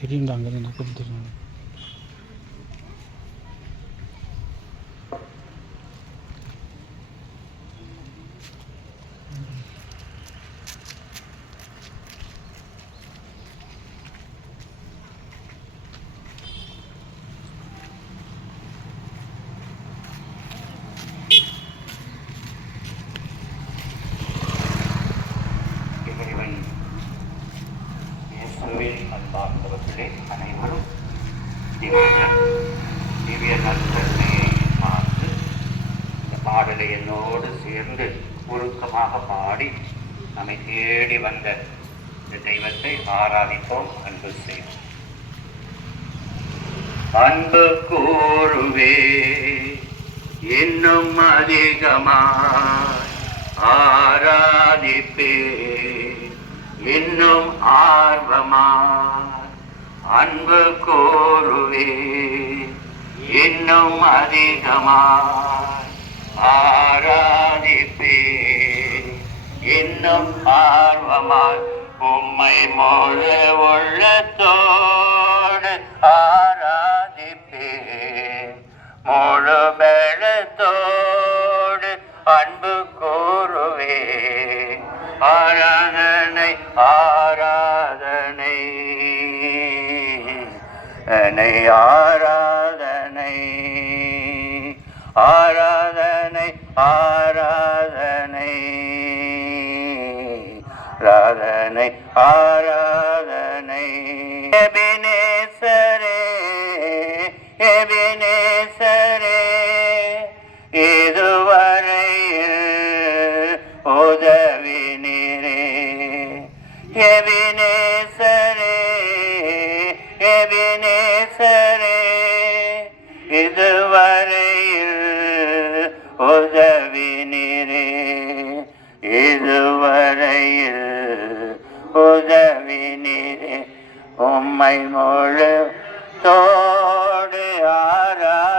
தெரியும்டா அங்கே எனக்கு தெரியும். அன்பார்ந்தவர்களே அனைவரும் திவ்ய நற்கருணையை பார்த்து இந்த பாடலை என்னோடு சேர்ந்து உருக்கமாக பாடி நம்மை தேடி வந்த இந்த தெய்வத்தை ஆராதிப்போம். அன்பு செய்வோம். அன்பு கூறுவே இன்னும் அதிகமாய் ஆராதிப்பே இன்னும் ஆர்வமாய் அன்பு கூறுவே இன்னும் அதிகமாய் ஆராதிப்பே இன்னும் ஆர்வமாய் உம்மை முழு உள்ளத்தோடு ஆராதிப்பே முழு பலத்தோடு அன்பு கூறுவே ஆராதனை ஆராதனை அனை ஆராதனை ஆராதனை ஆராதனை ராதனை ஆராதனை எபினேசரே எபினேசரே இதுவரையில் உதவி நீரே எபினேசரே எபினேசரே இதுவரையில் உதவி நீரே இதுவரையில் உதவி நீரே உம்மை முழு தோடு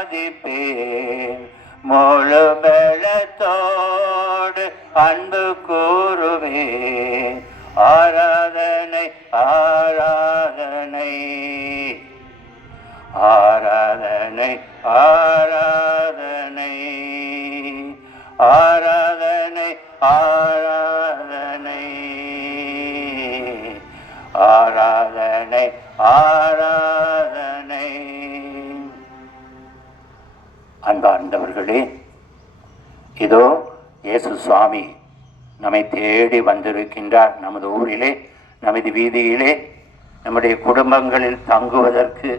ஆராதிப்பேன் முழு பலத்தோடு அன்பு கூறுவேன் ஆராதனை ஆராதனை ஆராதனை ஆராதனை ஆராதனை ஆராதனை ஆராதனை ஆராதனை. அன்பார்ந்தவர்களே, இதோ இயேசு சுவாமி நம்மை தேடி வந்திருக்கின்றார். நமது ஊரிலே, நமது வீதியிலே, நம்முடைய குடும்பங்களில் தங்குவதற்கு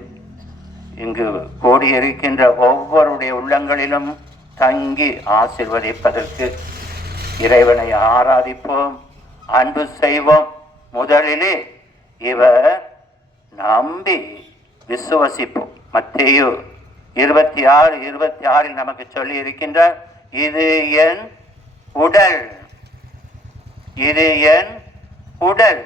இங்கு கூடியிருக்கின்ற ஒவ்வொருடைய உள்ளங்களிலும் தங்கி ஆசீர்வதிப்பதற்கு இறைவனை ஆராதிப்போம், அன்பு செய்வோம். முதலிலே இவர் நம்பி விசுவசிப்போம். மத்தேயு 26:26 நமக்கு சொல்லி இருக்கின்றார், இது என் உடல், இது என் உடல்.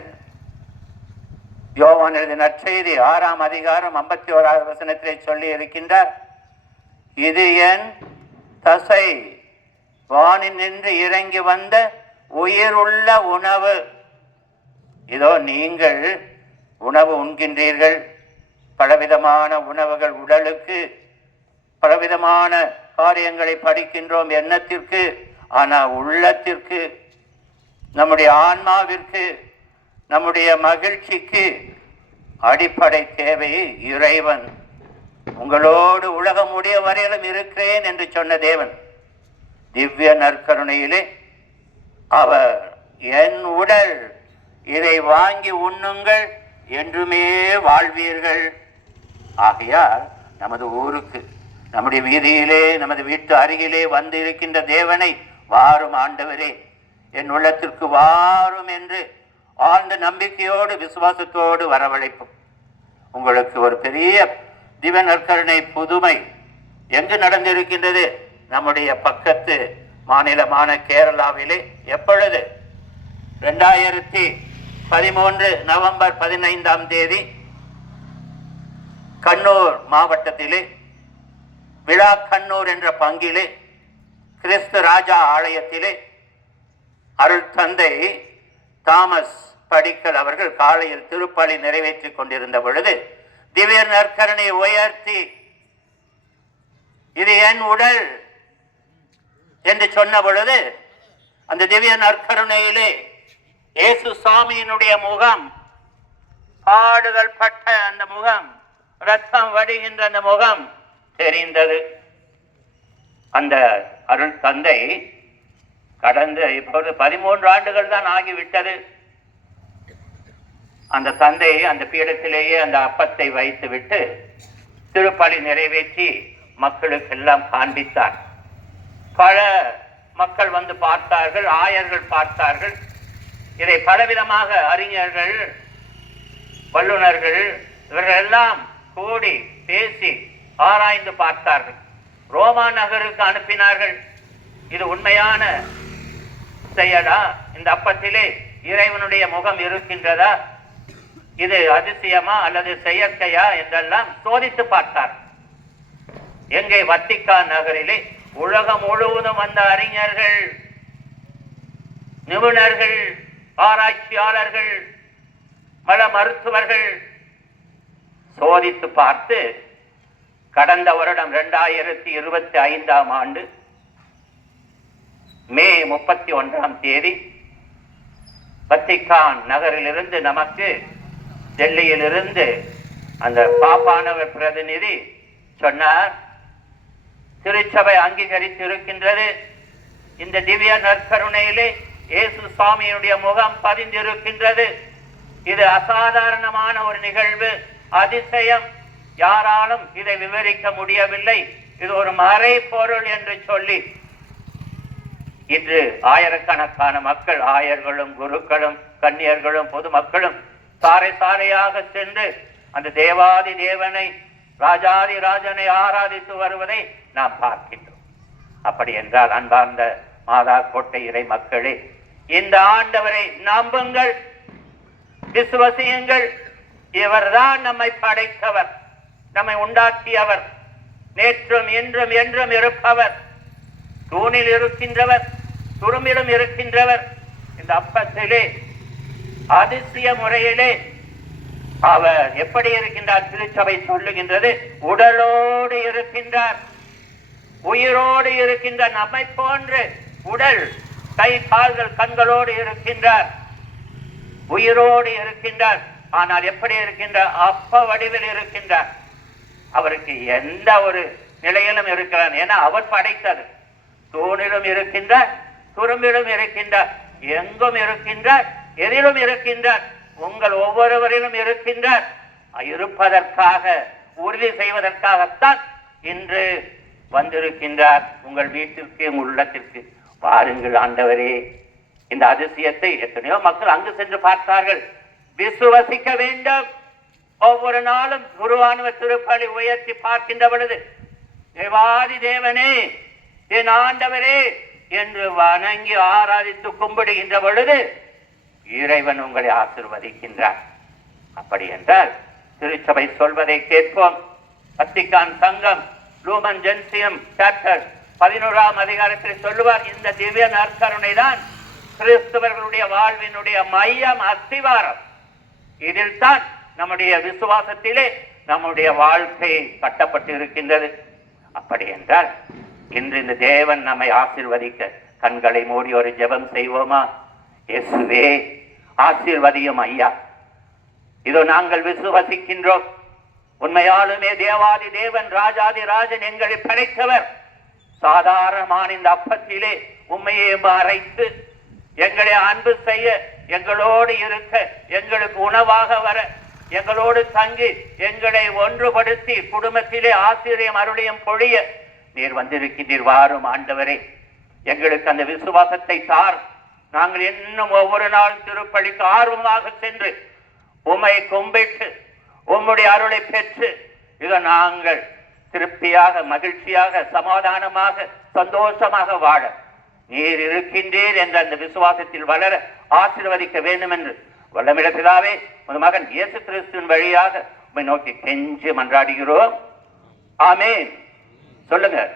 யோவான் எழுதின நற்செய்தி 6ஆம் அதிகாரம் 51வது வசனத்திலே சொல்லி இருக்கின்றார், இது என் தசை, வானில் நின்று இறங்கி வந்த உயிருள்ள உணவு. இதோ நீங்கள் உணவு உண்கின்றீர்கள். பலவிதமான உணவுகள் உடலுக்கு, பலவிதமான காரியங்களை படிக்கின்றோம் எண்ணத்திற்கு, ஆனால் உள்ளத்திற்கு, நம்முடைய ஆன்மாவிற்கு, நம்முடைய மகிழ்ச்சிக்கு அடிப்படை தேவை இறைவன். உங்களோடு உலகம் முடிய வரையிலும் இருக்கிறேன் என்று சொன்ன தேவன் திவ்ய நற்கருணையிலே அவர் என் உடல், இதை வாங்கி உண்ணுங்கள், என்றுமே வாழ்வீர்கள். ஆகையால் நமது ஊருக்கு, நம்முடைய வீதியிலே, நமது வீட்டு அருகிலே வந்து இருக்கின்ற தேவனை வாரும் ஆண்டவரே, என் உள்ளத்திற்கு வாரும் என்று ஆழ்ந்த நம்பிக்கையோடு விசுவாசத்தோடு வரவழைப்போம். உங்களுக்கு ஒரு பெரிய திவ்ய நற்கருணை புதுமை எங்கு நடந்திருக்கின்றது? நம்முடைய பக்கத்து மாநிலமான கேரளாவிலே. எப்பொழுது? 2013 நவம்பர் 15ஆம் தேதி கண்ணூர் மாவட்டத்திலே விழா கண்ணூர் என்ற பங்கிலே கிறிஸ்து ராஜா ஆலயத்திலே அருள் தந்தை தாமஸ் படிக்கல் அவர்கள் காலையில் திருப்பலி நிறைவேற்றிக் கொண்டிருந்த பொழுது திவ்ய நற்கருணை உயர்த்தி இது என் உடல் என்று சொன்ன பொழுது அந்த திவ்ய நற்கருணையிலே இயேசு சாமியினுடைய முகம், பாடுகள் பட்ட அந்த முகம், ரத்தம் வடிகின்ற அந்த முகம் தெரிந்தது. அந்த அருள் தந்தை கடந்த இப்போது 13 ஆண்டுகள் தான் ஆகிவிட்டது. அந்த தந்தை அந்த பீடத்திலேயே அந்த அப்பத்தை வைத்து விட்டு திருப்பலி நிறைவேற்றி மக்களுக்கு எல்லாம் காண்பித்தார். பல மக்கள் வந்து பார்த்தார்கள், ஆயர்கள் பார்த்தார்கள். இதை பலவிதமாக அறிஞர்கள், வல்லுநர்கள் இவர்கள் எல்லாம் கூடி பேசி ஆராய்ந்து பார்த்தார்கள். ரோமா நகருக்கு அனுப்பினார்கள். இது உண்மையான செயலா? இந்த அப்பத்திலே இறைவனுடைய முகம் இருக்கின்றதா? இது அதிசயமா அல்லது செயற்கையா என்றெல்லாம் சோதித்து பார்த்தார். எங்கே? வத்திக்கான் நகரிலே உலகம் முழுவதும் வந்த அறிஞர்கள், நிபுணர்கள், ஆராய்ச்சியாளர்கள், பல மருத்துவர்கள் சோதித்து பார்த்து கடந்த வருடம் 2025ஆம் ஆண்டு மே 31ஆம் தேதி வத்திக்கான் நகரிலிருந்து நமக்கு டெல்லியிலிருந்து அந்த பாப்பானவர் பிரதிநிதி சொன்னார், திருச்சபை அங்கீகரித்து இருக்கின்றது. இந்த திவ்ய நற்கருணையிலே இயேசு சுவாமியுடைய முகம் பதிந்திருக்கின்றது. இது அசாதாரணமான ஒரு நிகழ்வு, அதிசயம். யாராலும் இதை விவரிக்க முடியவில்லை. இது ஒரு மறை பொருள் என்று சொல்லி இன்று ஆயிரக்கணக்கான மக்கள், ஆயர்களும் குருக்களும் கன்னியர்களும் பொதுமக்களும் சாறை சாறையாக சென்று அந்த தேவாதி தேவனை, ராஜாதி ராஜனை ஆராதித்து வருவதை நாம் பார்க்கின்றோம். அப்படி என்றால் அன்பார்ந்த மாதா கோட்டை இறை மக்களே, இந்த ஆண்டவரை நம்புங்கள், விசுவசியுங்கள். இவர்தான் நம்மை படைத்தவர், நம்மை உண்டாக்கியவர், நேற்றும் இன்றும் என்றும் இருப்பவர், தூணில் இருக்கின்றவர், துரும்பிலும் இருக்கின்றவர். இந்த அப்பத்திலே அதிசய முறையிலே அவர் எப்படி இருக்கின்றார்? திருச்சபை சொல்லுகின்றது, உடலோடு இருக்கின்றார், உயிரோடு இருக்கின்ற நம்மை போன்று உடல், கை, கால்கள், கண்களோடு இருக்கின்றார், உயிரோடு இருக்கின்றார். ஆனால் எப்படி இருக்கின்றார்? அப்ப வடிவில் இருக்கின்றார். அவருக்கு எந்த ஒரு நிலையிலும் இருக்கிறார். ஏன்னா அவர் படைத்தது. தூணிலும் இருக்கின்றார், துரும்பிலும் இருக்கின்றார், எங்கும் இருக்கின்றார், எதிலும் இருக்கின்றார், உங்கள் ஒவ்வொருவரிலும் இருக்கின்றார். இருப்பதற்காக, உறுதி செய்வதற்காகத்தான் இன்று வந்திருக்கின்றார் உங்கள் வீட்டிற்கு, உங்கள் உள்ளத்திற்கு. பாருங்கள் ஆண்டவரே, இந்த அதிசயத்தை எத்தனையோ மக்கள் அங்கு சென்று பார்த்தார்கள். விசுவசிக்க வேண்டும். ஒவ்வொரு நாளும் குருவானவர் திருப்பலி உயர்த்தி பார்க்கின்ற பொழுது, தேவாதி தேவனே, என் ஆண்டவரே என்று வணங்கி ஆராதித்து கும்பிடுகின்ற பொழுது இறைவன் உங்களை ஆசீர்வதிக்கின்றார். அப்படி என்றால் திருச்சபை சொல்வதை கேட்போம். வத்திக்கான் சங்கம் லூமன் ஜென்சியம் சாப்டர் 11ஆம் அதிகாரத்தில் சொல்லுவார், இந்த திவ்ய நற்கருணை தான் கிறிஸ்தவர்களுடைய வாழ்வினுடைய மையம், அஸ்திவாரம். இதில் தான் நம்முடைய விசுவாசத்திலே நம்முடைய வாழ்க்கை கட்டப்பட்டு இருக்கின்றது. அப்படி என்றால் இன்று இந்த தேவன் நம்மை ஆசீர்வதிக்க கண்களை மூடி ஒரு ஜெபம் செய்வோமா? இயேசுவே, ஆசீர்வதியும் ஐயா. இதோ நாங்கள் விசுவசிக்கின்றோம், உண்மையாலுமே தேவாதி தேவன், ராஜாதி ராஜன் எங்களை படைத்தவர். சாதாரணமான இந்த அப்பத்திலே உண்மையை மறைத்து எங்களை அன்பு செய்ய, எங்களோடு இருக்க, எங்களுக்கு உணவாக வர, எங்களோடு தங்கி எங்களை ஒன்றுபடுத்தி குடும்பத்திலே ஆசிரியம் அருளியம் பொழிய நீர் வந்திருக்கின்றீர். வாரும் ஆண்டவரே, எங்களுக்கு அந்த விசுவாசத்தை தார். நாங்கள் இன்னும் ஒவ்வொரு நாளும் திருப்பலிக்கு ஆர்வமாக சென்று உம்மை கும்பிட்டு உம்முடைய அருளை பெற்று இதை நாங்கள் திருப்தியாக, மகிழ்ச்சியாக, சமாதானமாக, சந்தோஷமாக வாழ நீர் இருக்கின்றீர் என்ற அந்த விசுவாசத்தில் வளர ஆசீர்வதிக்க வேண்டும் என்று வல்லமிட பிதாவே, உன் மகன் இயேசு கிறிஸ்துவின் வழியாக உம்மை நோக்கி கெஞ்சி மன்றாடுகிறோம். ஆமென். சொல்லுங்க.